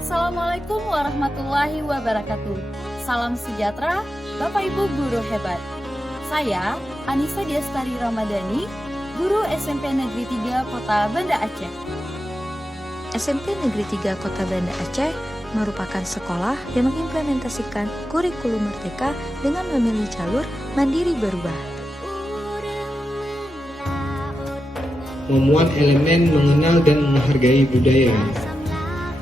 Assalamualaikum warahmatullahi wabarakatuh. Salam sejahtera, Bapak Ibu guru hebat. Saya Anissa Diastari Ramadhani, guru SMP Negeri 3 Kota Banda Aceh. SMP Negeri 3 Kota Banda Aceh merupakan sekolah yang mengimplementasikan kurikulum merdeka dengan memilih jalur mandiri berubah. Memuat elemen mengenal dan menghargai budaya.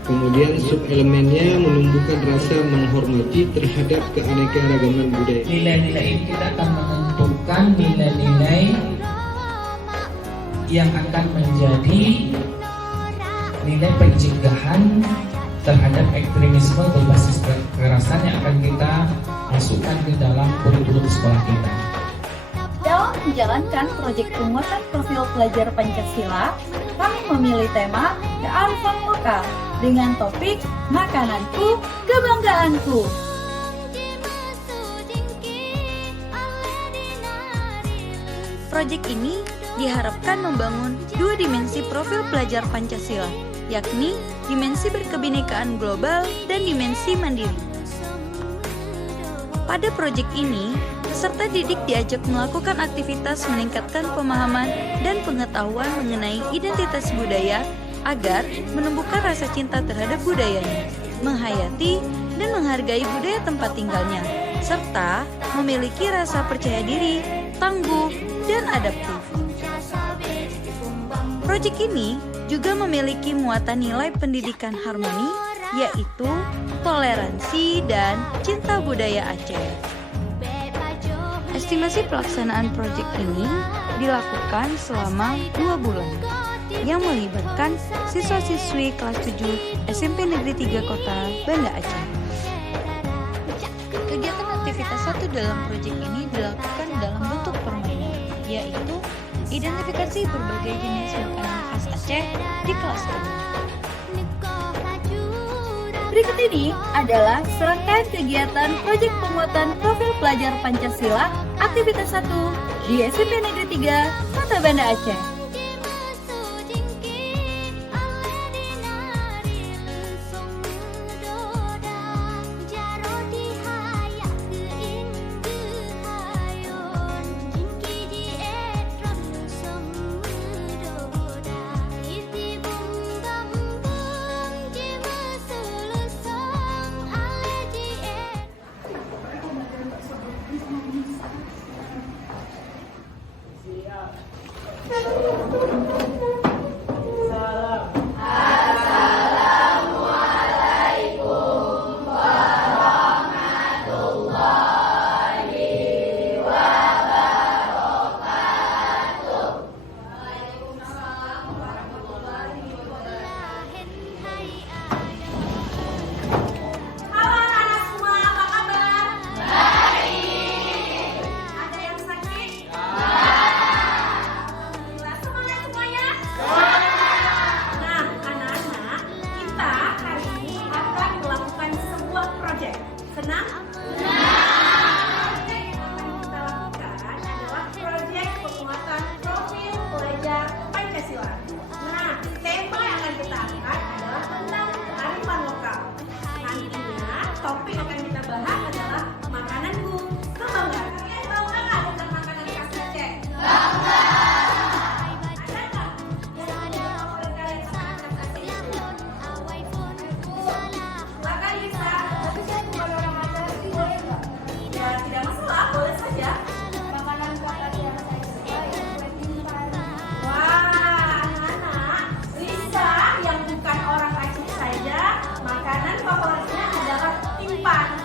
Kemudian sub-elemennya menumbuhkan rasa menghormati terhadap keanekaragaman budaya. Nilai-nilai ini kita akan menentukan nilai-nilai yang akan menjadi nilai pencegahan terhadap ekstremisme berbasis kekerasan yang akan kita masukkan ke dalam kurikulum sekolah kita. Dalam menjalankan proyek penguatan profil pelajar Pancasila, kami memilih tema kearifan lokal dengan topik Makananku, Kebanggaanku. Proyek ini diharapkan membangun dua dimensi profil pelajar Pancasila, yakni dimensi berkebinekaan global dan dimensi mandiri. Pada proyek ini, peserta didik diajak melakukan aktivitas meningkatkan pemahaman dan pengetahuan mengenai identitas budaya agar menumbuhkan rasa cinta terhadap budayanya, menghayati dan menghargai budaya tempat tinggalnya, serta memiliki rasa percaya diri, tangguh, dan adaptif. Proyek ini juga memiliki muatan nilai pendidikan harmoni, yaitu toleransi dan cinta budaya Aceh. Estimasi pelaksanaan proyek ini dilakukan selama 2 bulan yang melibatkan siswa-siswi kelas 7 SMP Negeri 3 Kota Banda Aceh. Kegiatan aktivitas satu dalam proyek ini dilakukan dalam bentuk permainan, yaitu identifikasi berbagai jenis makanan khas Aceh di kelas 7. Berikut ini adalah serangkaian kegiatan proyek penguatan profil pelajar Pancasila aktivitas 1 di SMP Negeri 3 Kota Banda Aceh. Topik yang akan kita bahas adalah makananku, kebanggaan. Kalian tahu nggak tentang makanan khas Aceh? Bangga. Ada nggak yang sudah favorit kalian makanan khas Aceh itu? Makan bisa, tapi saya bukan orang Aceh, sih boleh nggak? Ya tidak masalah, boleh saja. Makanan khas Aceh yang saya suka itu kue timpang. Wah, anak-anak, Lisa yang bukan orang Aceh saja, makanan favoritnya adalah timpang.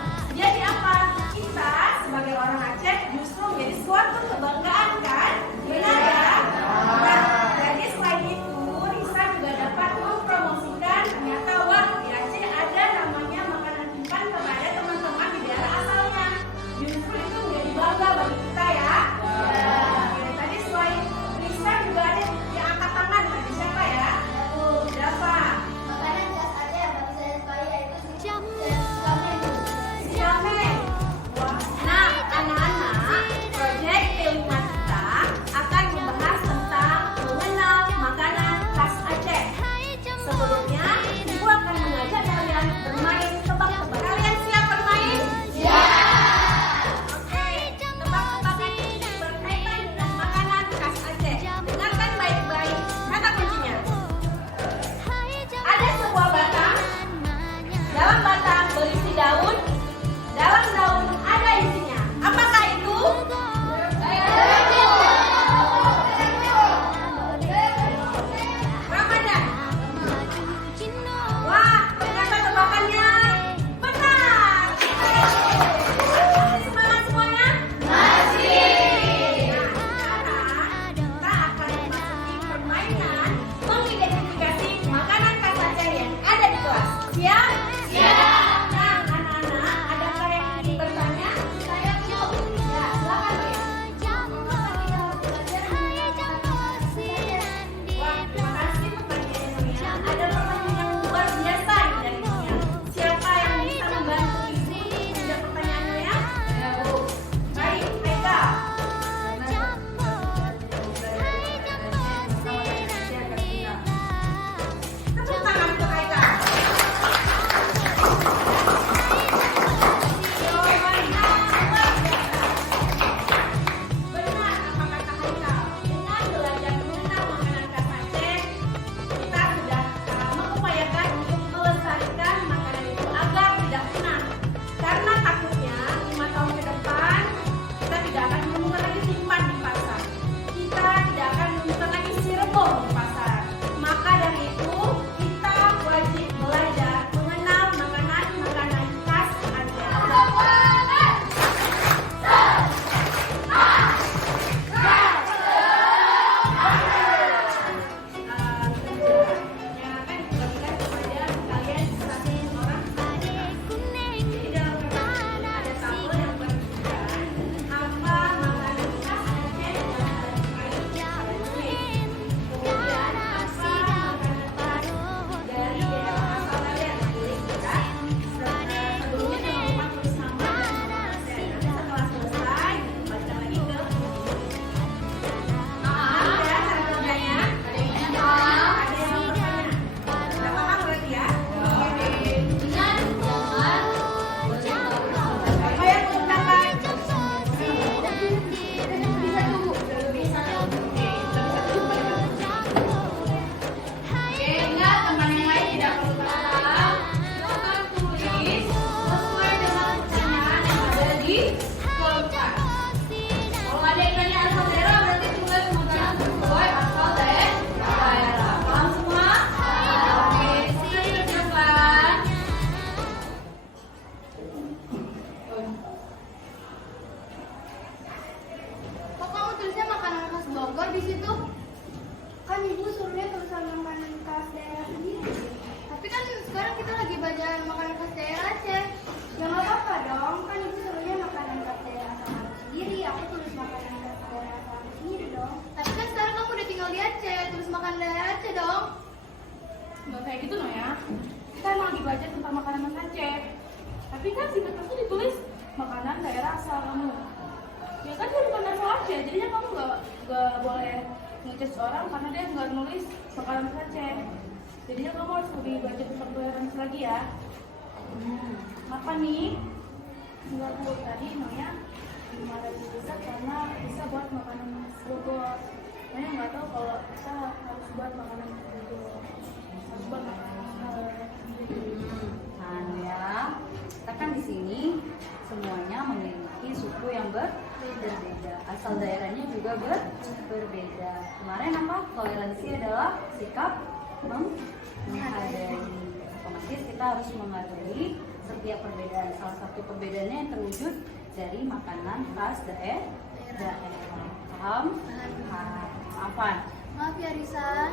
kita lagi belajar makanan khas daerah Aceh. Ya nggak apa-apa dong, kan itu sebenarnya makanan khas daerah asal aku sendiri. Aku tulis makanan khas daerah asal aku sendiri dong. Tapi kan sekarang kamu udah tinggal di Aceh, tulis makanan daerah Aceh dong. Nggak kayak gitu no ya. Kita emang lagi belajar tentang makanan khas Aceh. Tapi kan di kertasnya ditulis makanan daerah asal kamu. Ya kan dia bukan asal Aceh, jadinya kamu nggak boleh ngejudge orang karena dia nggak nulis makanan khas Aceh. Jadinya kamu harus lebih belajar tentang toleransi lagi ya. Apa nih? Nggak aku tadi namanya dimarahin bisa karena bisa buat makanan khas Bogor. Saya nggak tahu kalau kita harus buat makanan khas Bogor. Harus buat makanan khas Nah ya, kita kan di sini semuanya memiliki suku yang berbeda, asal daerahnya juga berbeda. Kemarin apa? Toleransi adalah sikap menghargai. Otomatis kita harus menghargai setiap perbedaan. Salah satu perbedaannya yang terwujud dari makanan khas daerah. Paham? Afan. Maaf ya Risa.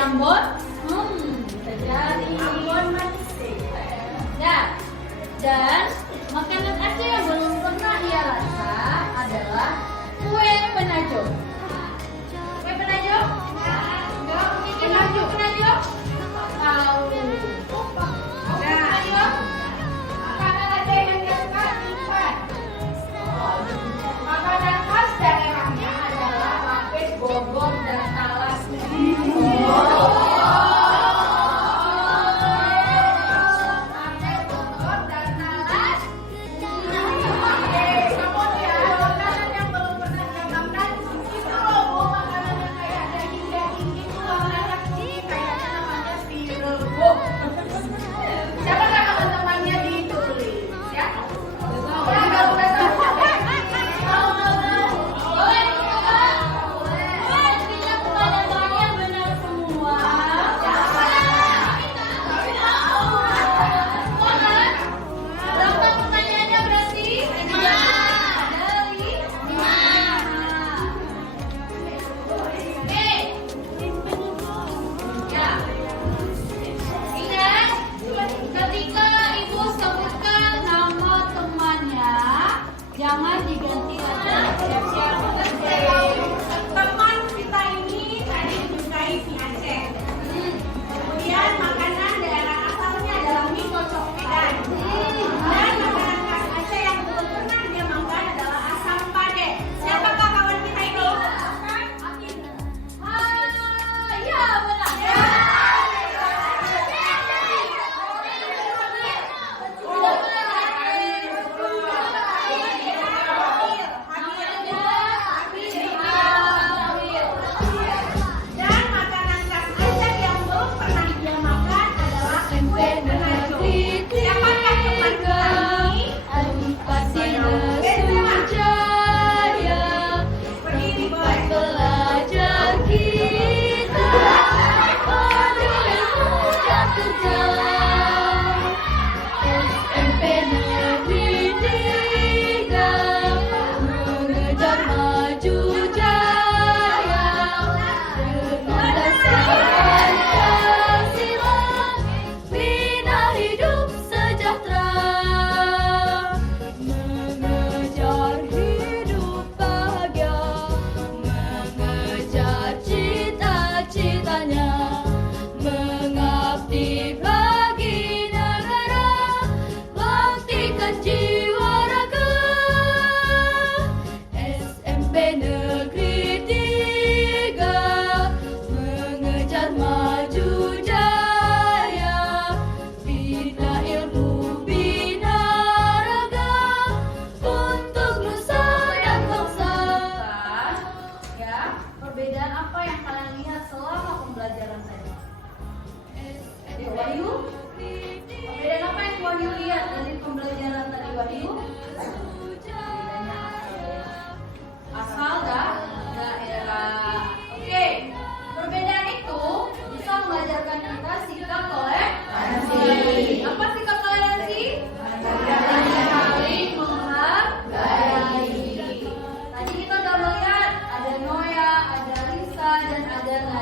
Ambon? Bisa jadi Ambon dan makanan Aceh yang belum pernah ia rasa adalah kue penajo. Kue penajo? Enggak, mungkin penajo? Tahu. Penajo? Makanan Aceh yang dia suka bukan? Makanan khas daerahnya adalah lapis, bogor, dan talas.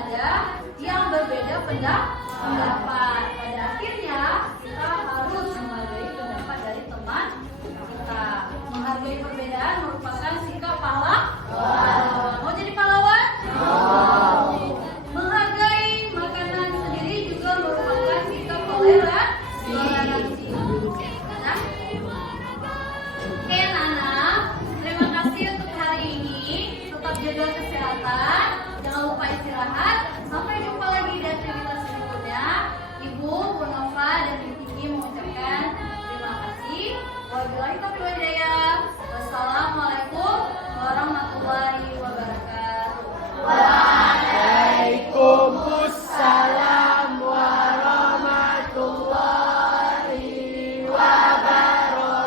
ada yang berbeda pendapat. Pada akhirnya kita harus menghargai pendapat dari teman kita. Menghargai perbedaan merupakan sikap pahlawan. Mau jadi pahlawan? Menghargai makanan sendiri juga merupakan sikap toleransi. Nah, oke anak-anak, terima kasih untuk hari ini. Tetap jaga kesehatan, jangan lupa istirahat. Sampai jumpa lagi di aktivitas berikutnya. Ibu, Bu Nova, dan Ibu Kiki mengucapkan terima kasih. Wabillahi taufiq wal hidayah. Wassalamualaikum warahmatullahi wabarakatuh. Waalaikumsalam warahmatullahi wabarakatuh.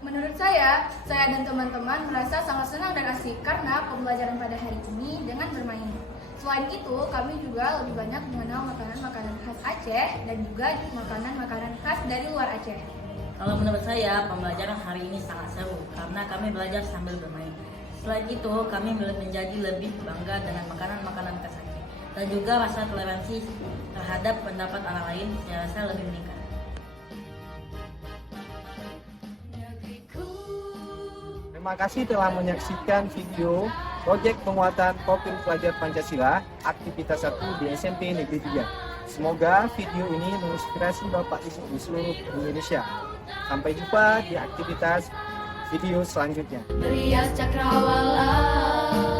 Menurut saya dan teman-teman merasa sangat senang dan asik karena pembelajaran pada hari ini dengan bermain. Selain itu, kami juga lebih banyak mengenal makanan-makanan khas Aceh dan juga makanan-makanan khas dari luar Aceh. Kalau menurut saya, pembelajaran hari ini sangat seru karena kami belajar sambil bermain. Selain itu, kami menjadi lebih bangga dengan makanan-makanan khas Aceh dan juga rasa toleransi terhadap pendapat orang lain saya rasa lebih meningkat. Terima kasih telah menyaksikan video Proyek Penguatan Profil Pelajar Pancasila Aktivitas 1 di SMP Negeri 3. Semoga video ini menginspirasi Bapak Ibu di seluruh Indonesia. Sampai jumpa di aktivitas video selanjutnya. Rias Cakrawala.